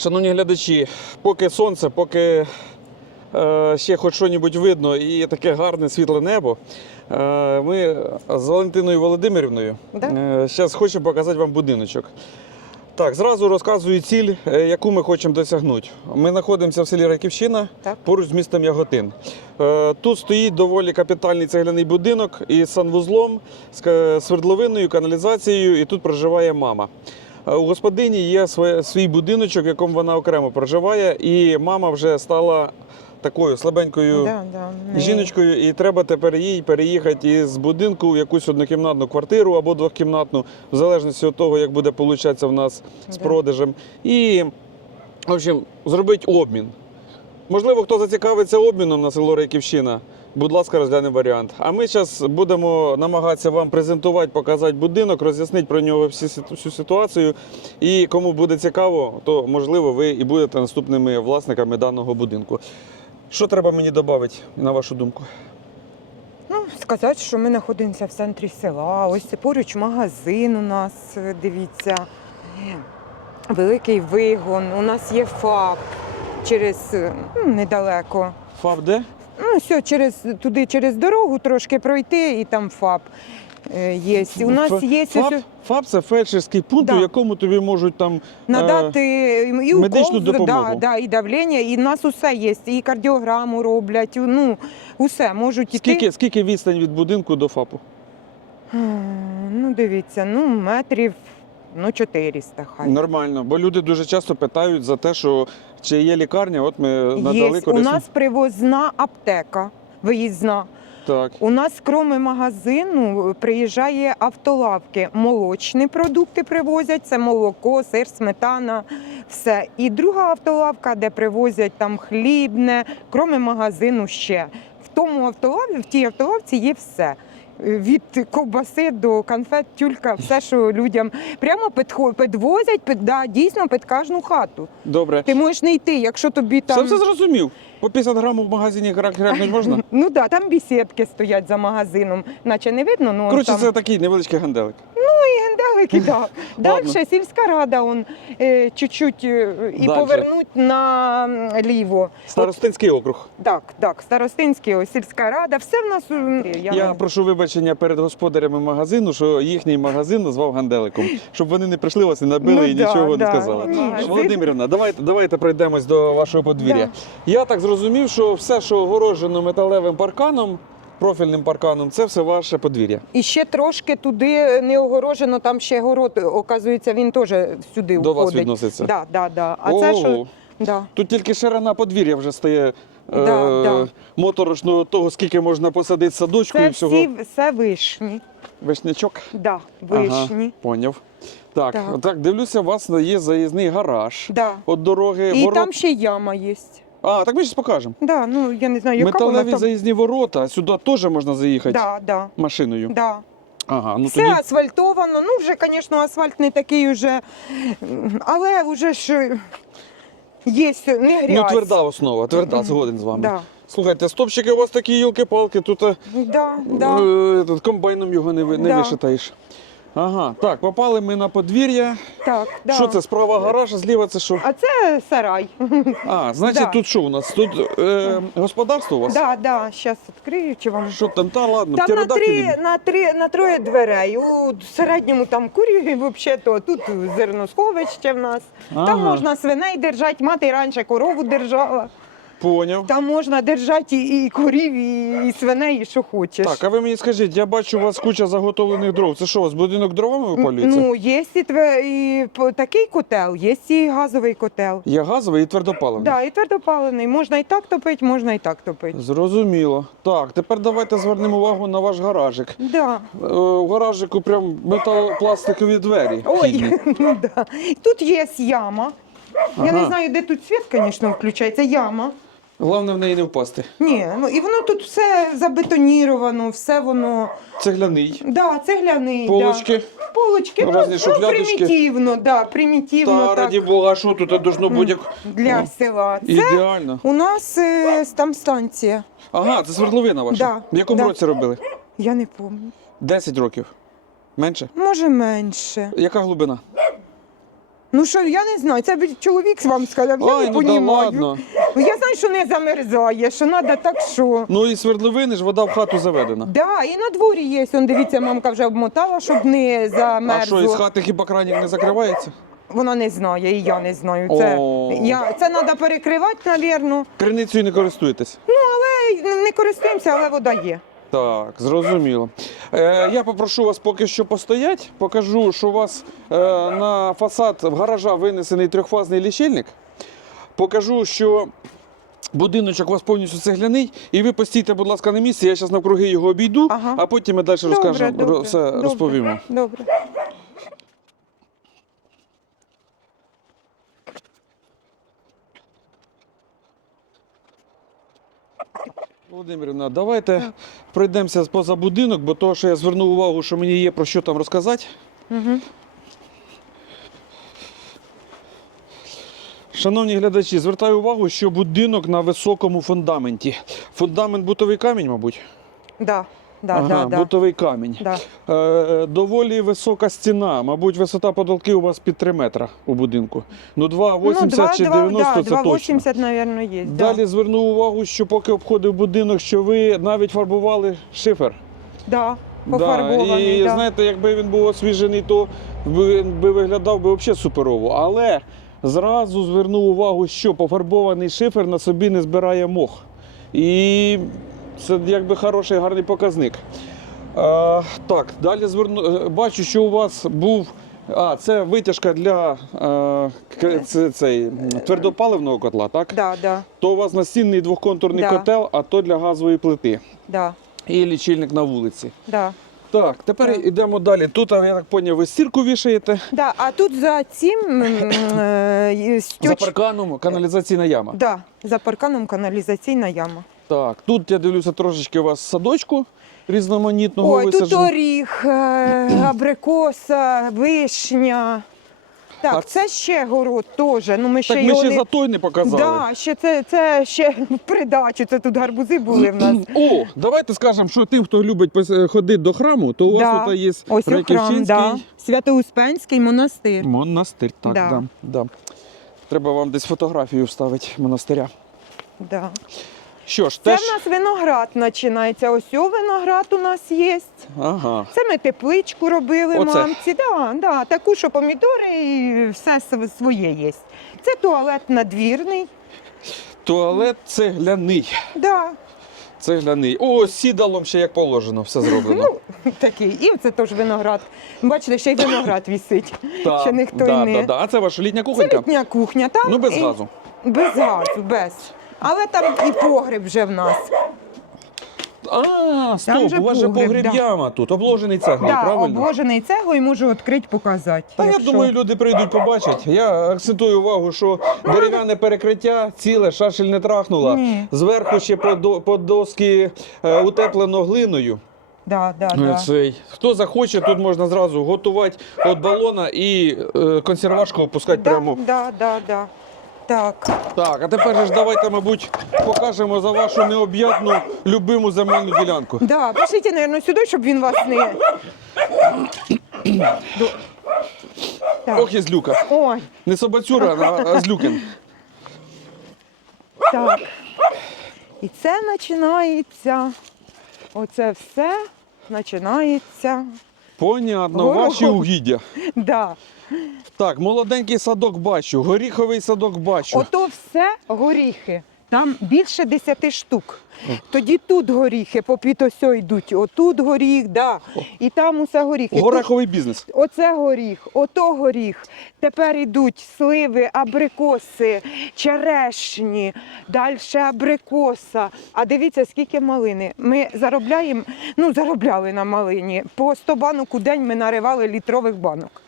Шановні глядачі, поки сонце, поки е, ще хоч щось видно і таке гарне світле небо, е, ми з Валентиною Володимирівною Да. зараз хочемо показати вам будиночок. Так, зразу розказую ціль, е, яку ми хочемо досягнути. Ми знаходимося в селі Раківщина Так. поруч з містом Яготин. Е, Тут стоїть доволі капітальний цегляний будинок із санвузлом, з свердловиною, каналізацією, і тут проживає мама. Е, У господині є свій будиночок, в якому вона окремо проживає, і мама вже стала такою слабенькою Да, да, жіночкою, і треба тепер їй переїхати із будинку в якусь однокімнатну квартиру або двохкімнатну, в залежності від того, як буде получатися в нас з Да. продажем. І, в общем, зробити обмін. Можливо, хто зацікавиться обміном на село Рейківщина, будь ласка, розглянемо варіант. А ми зараз будемо намагатися вам презентувати, показати будинок, роз'яснити про нього всі, всю ситуацію. І кому буде цікаво, то можливо ви і будете наступними власниками даного будинку. Що треба мені додати, на вашу думку? Ну, сказати, що ми знаходимося в центрі села. Ось це поруч магазин у нас, дивіться. Великий вигон. У нас є ФАП через ну, недалеко. ФАП де? Ну, все, через, туди через дорогу трошки пройти і там ФАП е, є. У нас Ф- є ФАП, ось ФАП це фельдшерський пункт, Да. у якому тобі можуть там надати і медичну укол, допомогу. Да, да, і давлення, і в нас усе є. І кардіограму роблять, ну, усе можуть іти. скільки, скільки відстань від будинку до ФАПу? М, Ну, дивіться, ну, метрів ну, 400 хай. Нормально, бо люди дуже часто питають за те, що чи є лікарня, от ми надали Є. У корисну. нас привозна аптека, виїзна. Так. У нас, крім магазину, приїжджає автолавки. Молочні продукти привозять, це молоко, сир, сметана, все. І друга автолавка, де привозять там хлібне, крім магазину ще. В тому автолаві, в тій автолавці є все. Від ковбаси до конфет, тюлька, все, що людям прямо підвозять, під, да, дійсно під кожну хату. Добре. Ти можеш не йти, якщо тобі там. Сам все зрозумів. По 50 грамів в магазині грабнуть можна? Ну да, там бісідки стоять за магазином, наче не видно, ну Коротше, там це такий невеличкий ганделик. Генделики, да. Ладно. Далі сільська рада, он е, чуть-чуть е, і Дальше. повернуть наліво. Старостинський округ. Так, так, Старостинський, ось сільська рада, все в нас. е, Я, Я прошу вибачення перед господарями магазину, що їхній магазин назвав ганделиком, щоб вони не прийшли вас, не набили Ну і да, нічого не сказали. Магазин. Володимирівна, давайте, давайте пройдемось до вашого подвір'я. Я так зрозумів, що все, що огорожено металевим парканом, профільним парканом, це все ваше подвір'я. І ще трошки туди не огорожено, там ще город, оказується, він теж сюди До вас відноситься. Да, да, да. А це що? Да. Тут тільки ширина подвір'я вже стає Да, е- да. моторошно того, скільки можна посадити садочку і Це всього. всі все вишні. Вишнячок. Да, вишні. Ага, поняв. Так, Так. так. дивлюся, у вас є заїзний гараж. Да. От дороги, І ворот. там ще яма є. А, так ми зараз покажемо. Да, ну я не знаю, яка Металеві вона там. заїзні ворота, сюди теж можна заїхати Да, да, машиною. да. Ага, ну Все тоді асфальтовано. Ну, вже, звісно, асфальт не такий уже, але вже ж є не грязь. ну, тверда основа, тверда, згоден з вами. Да. Слухайте, стопчики у вас такі йолки-палки, тут е, Да, да. е, тут комбайном його не, ви- не Да. вишитаєш. Ага, так, попали ми на подвір'я. Так, да. Що це, справа гараж, а зліва це що? А це сарай. А, значить, Да. тут що у нас? Тут е, господарство у вас? Да, да, зараз відкрию чи вам. Що там, та ладно, Там на птеродактилі. три, на три, на троє дверей. У середньому там курі, взагалі, то тут зерносховище в нас. Ага. Там можна свиней держати, мати раніше корову держала. Поняв. Там можна держати і, і корів, і, і свиней, і що хочеш. Так, а ви мені скажіть, я бачу у вас куча заготовлених дров. Це що, у вас будинок дровами випалюється? Ну, є і, тве- і п- такий котел, є і газовий котел. Є газовий і твердопаливний? Да, і твердопалений. Можна і так топити, можна і так топити. Зрозуміло. Так, тепер давайте звернемо увагу на ваш гаражик. Да. Е, У гаражику прям металопластикові двері. Ой, ну да. Тут є яма. Я не знаю, де тут світ, звісно, включається. Яма. Головне в неї не впасти. Ні, ну і воно тут все забетоніровано, все воно. Цегляний. Да, цегляний. Полочки. Да. Полочки, ну, Разні ну, шухлядочки. примітивно, да, примітивно Та так, раді Бога, що тут должно бути як для Ну, села. Це ідеально. у нас е, там станція. Ага, це свердловина ваша. Да, В якому да. році робили? Я не пам'ятаю. 10 років. Менше? Може менше. Яка глибина? Ну що, я не знаю, це б чоловік вам сказав, я Ой, не ну да понімаю. ладно. Ну, Я знаю, що не замерзає, що треба так що. Ну і свердловини ж вода в хату заведена. Да, і на дворі є. Он дивіться, мамка вже обмотала, щоб не А замерзло. що, із хати хіба кранік не закривається? Вона не знає, і я не знаю. Це, О. я, це треба перекривати, мабуть. Криницею не користуєтесь. Ну, але Не користуємося, але вода є. Так, зрозуміло. Е, я попрошу вас поки що постоять. Покажу, що у вас е, на фасад в гаража винесений трьохфазний лічильник. Покажу, що будиночок у вас повністю цегляний, і ви постійте, будь ласка, на місці. Я зараз навкруги його обійду, Ага. а потім ми далі розкажемо, добре, ро- все добре. розповімо. Добре. Володимирівна, давайте пройдемося поза будинок, бо то, що я звернув увагу, що мені є про що там розказати. Угу. Шановні глядачі, звертаю увагу, що будинок на високому фундаменті. Фундамент бутовий камінь, мабуть. Да, да, ага, да, да. бутовий камінь. Да. Е, доволі висока стіна. Мабуть, висота потолки у вас під 3 метра у будинку. Ну, 2,80 чи 90 да, це точно. 2,80, мабуть, є. Далі звернув увагу, що поки обходив будинок, що ви навіть фарбували шифер. Да, Да, і да. знаєте, якби він був освіжений, то би, би виглядав би взагалі суперово. Але зразу звернув увагу, що пофарбований шифер на собі не збирає мох. І це якби хороший гарний показник. А, так, далі зверну, бачу, що у вас був. А, це витяжка для е, це, цей, твердопаливного котла, так? Да, да, То у вас настінний двохконтурний Да. котел, а то для газової плити. да, І лічильник на вулиці. да. Так, тепер Так. йдемо далі. Тут, я так поняв, ви стірку вішаєте. Да, а тут за цим е, За стьоч... парканом каналізаційна яма. да, за парканом каналізаційна яма. Так, тут я дивлюся трошечки у вас садочку різноманітного Ой, тут висаджено. оріх, е, абрикоса, вишня. Так, це ще город теж. Ну, ми ще Так ми його ще не... за той не показали. Да, ще це, це ще в придачу. Це тут гарбузи були в нас. О, давайте скажемо, що тим, хто любить пос- ходити до храму, то у Да. вас тут є Ось у храм, Раківчинський да. Свято-Успенський монастир. монастир. Так, Да. да. Да, Треба вам десь фотографію вставити монастиря. Да. Що ж, Це теж. в нас виноград починається. Ось о виноград у нас є. Ага. Це ми тепличку робили Оце? мамці. Да, да, таку, що помідори і все своє є. Це туалет надвірний. Туалет цегляний. Да, Цегляний. О, сідалом ще як положено, все зроблено. Ну, такий. І це теж виноград. Бачите, ще й виноград вісить. Так, ще ніхто да, й не. да, да. А це ваша літня Це літня кухня. Там Ну, без газу. Без газу, без. Але там і погреб вже в нас. А, стоп, же у вас же погреб, погреб да. яма тут, обложений цеглою, Да, правильно? обложений цеглою можу відкрити, показати. Та я якщо- думаю, люди прийдуть побачать. Я акцентую увагу, що дерев'яне перекриття ціле, шашель не трахнула. Ні. Зверху ще по, до- по доски е, утеплено глиною. Да, да, Ну, да. Цей. Хто захоче, тут можна зразу готувати від балона і е, консервашку опускати Да, прямо. да, да, да. Так. Так, а тепер же ж давайте, мабуть, покажемо за вашу необ'ятну любиму земельну ділянку. Да, пошліть, мабуть, сюди, щоб він вас не. До- Так. Ох, і злюка. Ой, Не собацюра, а, а злюкин. так. І це починається. Оце все починається. Понятно, Горохом. ваші угіддя. Да. Так, молоденький садок бачу, горіховий садок бачу. Ото все горіхи. Там більше десяти штук. Тоді тут горіхи, попід ось йдуть. Отут горіх, да. І там усе горіхи. Тут Гороховий бізнес. Оце горіх, ото горіх. Тепер йдуть сливи, абрикоси, черешні, далі абрикоса. А дивіться, скільки малини. Ми заробляємо, ну заробляли на малині. По 100 банок у день ми наривали літрових банок.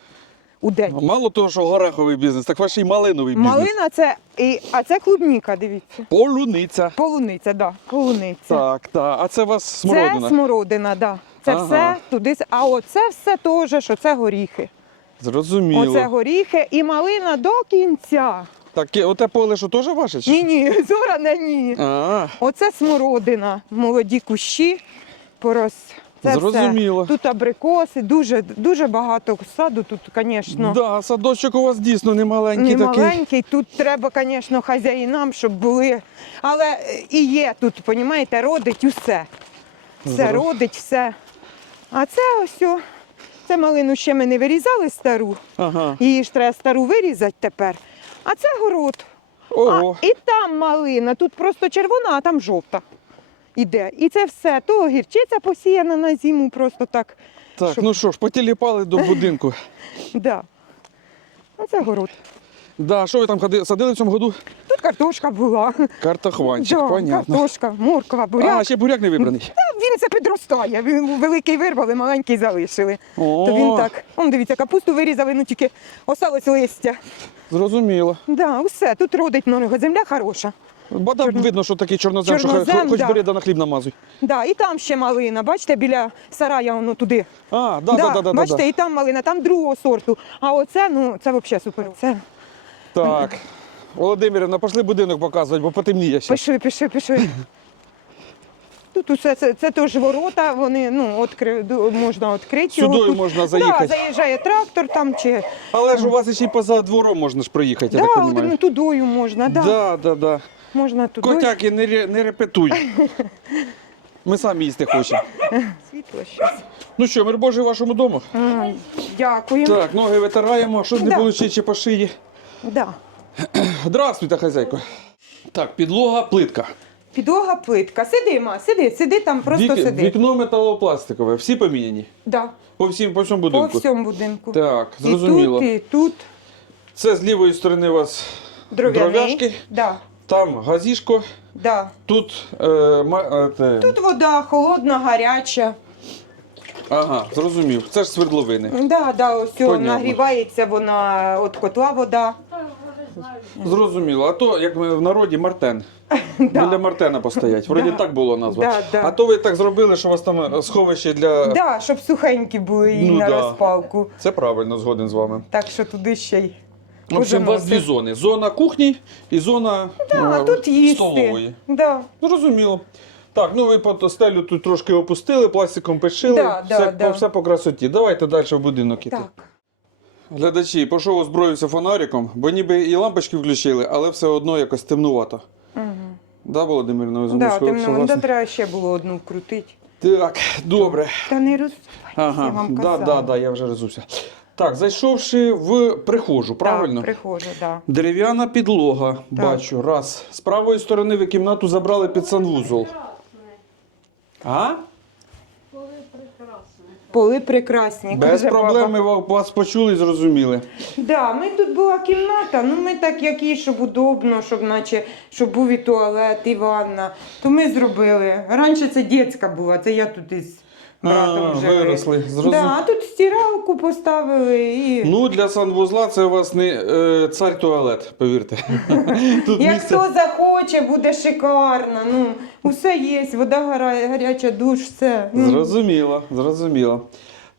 У день. Мало того, що гороховий бізнес, так ваш і малиновий бізнес. Малина це, і, а це клубніка, дивіться. Полуниця. Полуниця, да, полуниця. Так, так. А це у вас Це смородина. смородина, да. Це Ага. все туди. А оце все теж, що це горіхи. Зрозуміло. Оце горіхи і малина до кінця. Так, оте поле, що теж ваше? чи Ні, ні, зоране ні. що? А, Оце смородина, молоді кущі порос. Це все. Зрозуміло. Тут абрикоси, дуже, дуже багато саду. Тут, звісно, Да, садочок у вас дійсно не маленький не такий. Тут треба, звісно, хазяїнам, щоб були. Але е, і є тут, розумієте, родить усе. Все Зро- родить, все. А це ось. Це малину ще ми не вирізали стару. Ага. Її ж треба стару вирізати тепер. А це город. Ого. А, і там малина, тут просто червона, а там жовта. Іде. І це все. То гірчиця посіяна на зиму, просто так. Так, щоб- ну що ж, потіліпали до будинку. Да. Оце город. Да, що ви там садили в цьому году? Тут картошка була. Картохванчик, Да, понятно. Картошка, морква, буряк. А, ще буряк не вибраний. Та він це підростає. Він великий вирвали, маленький залишили. О, То він так. Он дивіться, капусту вирізали, ну тільки осталось листя. Зрозуміло. Да, усе, тут родить много. Земля хороша. Бо там видно, що такий чорнозем, що хо- хоч да. бери да на хліб намазуй. Да, і там ще малина. Бачите, біля сарая воно туди. А, да, да, да, да, бачите, да. і там малина, там другого сорту. А оце, ну, це взагалі супер. Це Так. Володимирівна, пішли будинок показувати, бо потемніє ще. пиши, пиши, пиши. Тут усе це, це теж ворота, вони ну, откри, ду- можна відкрити. його Сюдою тут. можна заїхати. Да, заїжджає трактор там чи Але ж у вас ще й поза двором можна ж проїхати, я да, так от, ну, тудою можна, да. Да, да, да. Можна тудою. Котяки, не, ре- не репетуй. Ми самі їсти хочемо. Світло щас. Ну що, мир Божий вашому дому. М, Дякую. Так, ноги витираємо, щоб не Да. було чи по шиї. Да. Здравствуйте, хазяйко. Так, підлога, плитка. Підлога плитка. Сиди, ма, сиди, сиди там, просто Вік- сиди. Вікно металопластикове, всі поміняні. Да. По всім, по всьому По будинку. всьому будинку. Так, І зрозуміло. тут, і тут. Це з лівої сторони у вас Дров'яний. дров'яшки, Да. Там газішко, Да. тут. Е, ма- е, те- Тут вода холодна, гаряча. Ага, зрозумів. Це ж свердловини. Да, да, ось о, Понятно. нагрівається вона від котла вода. Зрозуміло. А то, як ми в народі, Мартен. Да. Біля Мартена постоять. Вроді Да. так було назва. Да, да. А то ви так зробили, що у вас там сховище для. Да, щоб сухенькі були і Ну, на да. розпалку. Це правильно, згоден з вами. Так що туди ще й. В общем, у вас дві зони: зона кухні і зона Да, е, тут їсти. столової. Да. Зрозуміло. Так, ну ви по стелю тут трошки опустили, пластиком пишили, Да, да, все, да. все по красоті. Давайте далі в будинок іти. Так. Глядачі, пішов озброївся фонариком, бо ніби і лампочки включили, але все одно якось темнувато. Угу. Да, Володимирівна, ви зі Да, мною темно, ну, да, треба ще було одну вкрутити. Так, добре. Та не роз... я вам да, казала. да, да, я вже розувся. Так, зайшовши в прихожу, правильно? Так, прихожу, да. Дерев'яна підлога, бачу, раз. З правої сторони ви кімнату забрали під санвузол. А? Поли прекрасні. Без каже проблем ми баба. ва- вас почули і зрозуміли. Да, ми тут була кімната, ну ми так як і, щоб удобно, щоб наче щоб був і туалет, і ванна. То ми зробили. Раніше це дитяча була, це я тут із братом А, жили. виросли, зрозум- Да, а тут стиралку поставили і. Ну, для санвузла це у вас не е, цар туалет, повірте. Тут Як місце. хто захоче, буде шикарно. Ну, усе є, вода гара- гаряча, душ, все. Зрозуміло, зрозуміло.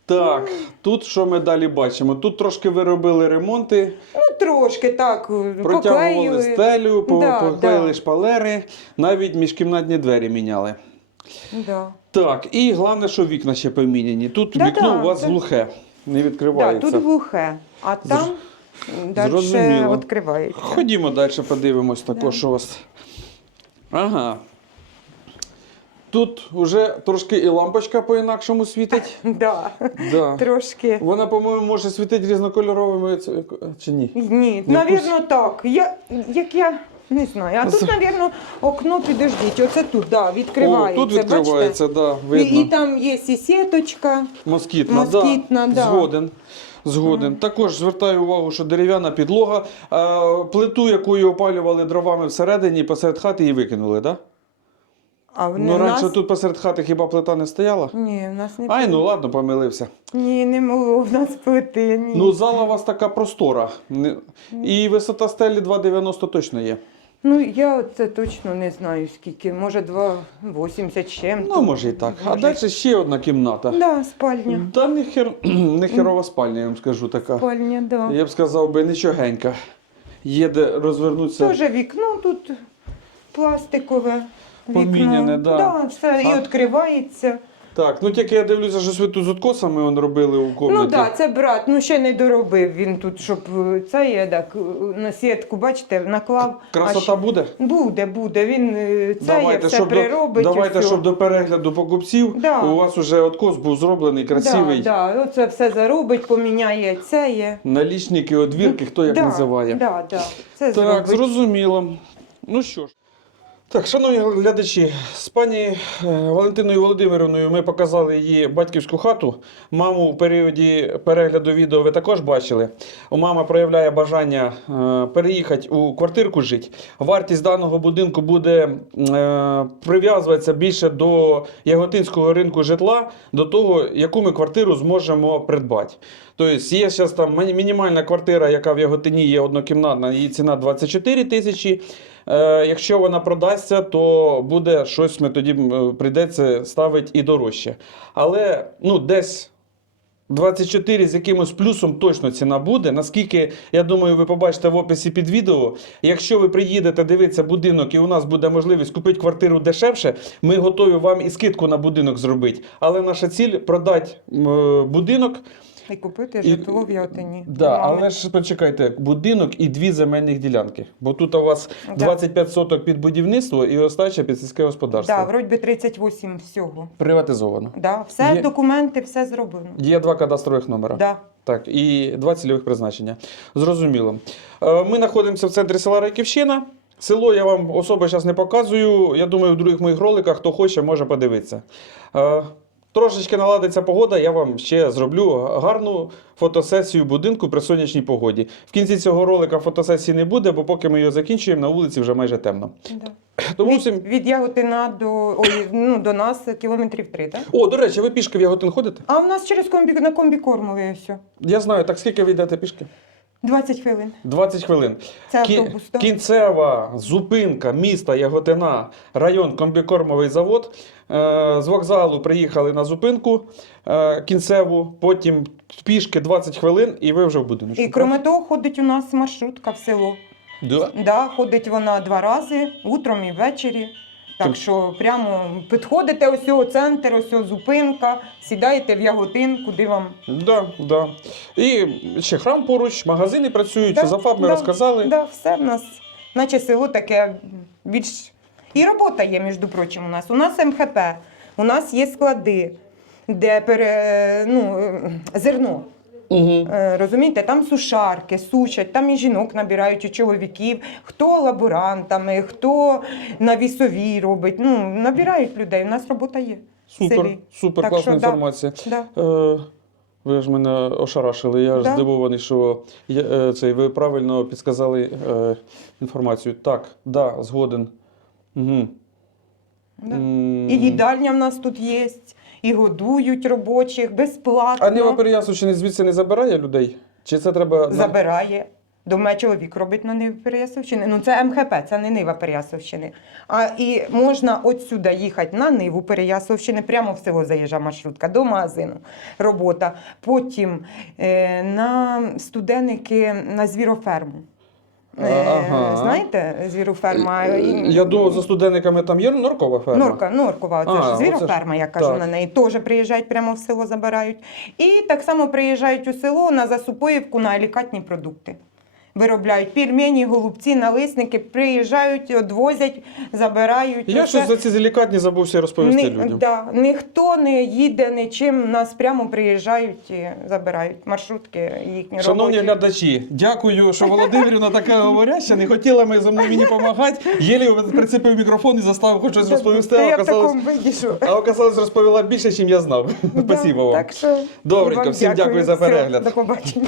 Так, тут що ми далі бачимо? Тут трошки ви робили ремонти, ну трошки так, протягували поклеїли. стелю, Да, поклеїли да. шпалери, навіть міжкімнатні двері міняли. Да. Так, і головне, що вікна ще поміняні. Тут Да, вікно да, у вас це- глухе, не Да, відкривається. тут глухе, а там далі Зрозуміло. відкривається. Ходімо далі, подивимось також, що у вас. Ага. Тут вже трошки і лампочка по-інакшому світить. Да. Да. Трошки. Вона, по-моєму, може світити різнокольоровими ц- чи ні? Ні, навірно, так. Я, як я не знаю. А тут, навірно, окно підождіть. Оце тут, да, відкривається. О, тут відкривається, да, Бачите? І, видно. і там є і сіточка. Москітна, москітна, да. да. Згоден. Згоден. Також звертаю увагу, що дерев'яна підлога, а, плиту, якою опалювали дровами всередині, посеред хати її викинули, так? Да? А в Ну, раніше нас... тут посеред хати хіба плита не стояла? Ні, в нас не Ай, ну ладно, помилився. Ні, не було в нас плити. Ні. Ну, зала у вас така простора. І висота стелі 2,90 точно є. Ну, я це точно не знаю скільки. Може, 2,80 чим. Ну, може і так. А далі ще одна кімната. Да, спальня. Та не, хер... не херова спальня, я вам скажу така. Спальня, да. Я б сказав би нічогенька. Є де розвернутися. Теж вікно тут пластикове. Поміняне, вікно. да. Да, все, і відкривається. Так, ну тільки я дивлюся, що ви тут з откосами он робили у Ну так, да, це брат, ну ще не доробив він тут, щоб е, це є так, е, на сітку, бачите, наклав. Красота ще- буде? Буде, буде. Він е, це є, все щоб, до, приробить. і давайте, щоб до перегляду покупців Да. у вас вже откос був зроблений, красивий. Да, да, оце все заробить, поміняє це є. Налічники, одвірки, хто як да, називає. Да, да, це Так, зробить. зрозуміло. Ну що ж. Так, шановні глядачі, з пані е, Валентиною Володимировною ми показали її батьківську хату. Маму у періоді перегляду відео ви також бачили. Мама проявляє бажання е, переїхати у квартирку жити. Вартість даного будинку буде е, прив'язуватися більше до яготинського ринку житла, до того, яку ми квартиру зможемо придбати. Тобто є зараз там мінімальна квартира, яка в Яготині є однокімнатна, її ціна 24 тисячі. Е, якщо вона продасться, то буде щось ми тоді прийдеться ставити і дорожче. Але ну, десь 24 з якимось плюсом точно ціна буде. Наскільки, я думаю, ви побачите в описі під відео. Якщо ви приїдете дивитися будинок і у нас буде можливість купити квартиру дешевше, ми готові вам і скидку на будинок зробити. Але наша ціль продати м, будинок. І купити І- житло в Яготині. Да, але ж почекайте, будинок і дві земельних ділянки. Бо тут у вас Да. 25 соток під будівництво і остача під сільське господарство. Да, вроді би 38 всього. Приватизовано. Да, все Є- документи, все зроблено. Є два кадастрових номера. Да. Так, і два цільових призначення. Зрозуміло. Е, Ми знаходимося в центрі села Райківщина. Село я вам особо зараз не показую. Я думаю, в других моїх роликах, хто хоче, може подивитися. Е, Трошечки наладиться погода, я вам ще зроблю гарну фотосесію будинку при сонячній погоді. В кінці цього ролика фотосесії не буде, бо поки ми його закінчуємо, на вулиці вже майже темно. Да. Тому всім. Від, від Яготина до, ой, ну, до нас кілометрів три, так? О, до речі, ви пішки в Яготин ходите? А в нас через комбі, на комбікормові ось. Я знаю, так скільки ви йдете пішки? 20 хвилин. 20 хвилин. Це Кі- автобус. так. Кінцева зупинка міста Яготина, район комбікормовий завод. Е, З вокзалу приїхали на зупинку е, кінцеву, потім пішки 20 хвилин, і ви вже в будинку. І крім того, ходить у нас маршрутка в село. Да. Да, ходить вона два рази, утром і ввечері. Так що прямо підходите ось у центр, ось зупинка, сідаєте в Яготин, куди вам. Да, да. І ще храм поруч, магазини працюють, Да, зафаб ми да, розказали. Да, все в нас, наче село таке більш. І робота є, між прочим, у нас. У нас МХП, у нас є склади, де пере, ну, е, зерно. Угу. Розумієте, там сушарки, сушать, там і жінок набирають, і чоловіків, хто лаборантами, хто на вісовій робить. Ну, набирають людей. У нас робота є. в Супер, селі. супер, Так класна що, інформація. Да. Е, ви ж мене ошарашили. Я ж Да. здивований, що я, е, цей, ви правильно підсказали е, інформацію. Так, да, згоден. Угу. Да. І їдальня в нас тут є, і годують робочих безплатно. А Нива Переяславщини звідси не забирає людей? Чи це треба. забирає. До мене чоловік робить на Ниві Переяславщини. Ну це МХП, це не Нива Переяславщини. А і можна от сюди їхати на Ниву Переяславщини, прямо в село заїжджа маршрутка до магазину. Робота. Потім е, на студеники на звіроферму. Е, Ага. Знаєте, звіроферма. Е, Я думав, за студенниками там є норкова ферма. Норка, Норкова, це А, ж звіроферма, я кажу так. на неї. Теж приїжджають прямо в село, забирають. І так само приїжджають у село на Засупоївку на елікатні продукти. Виробляють пельмені, голубці, налисники, приїжджають, відвозять, забирають. Я щось за ці делікатні забувся розповісти Ні- людям. да, ніхто не їде нічим, нас прямо приїжджають і забирають маршрутки їхні Шановні робочі. глядачі, дякую, що Володимирівна така говоряща, не хотіла ми за мною мені допомагати. Єлі прицепив мікрофон і заставив хоч щось розповісти, а оказалось, а оказалось розповіла більше, ніж я знав. Да, Спасибо вам. Так що Добренько, всім дякую за перегляд. До побачення.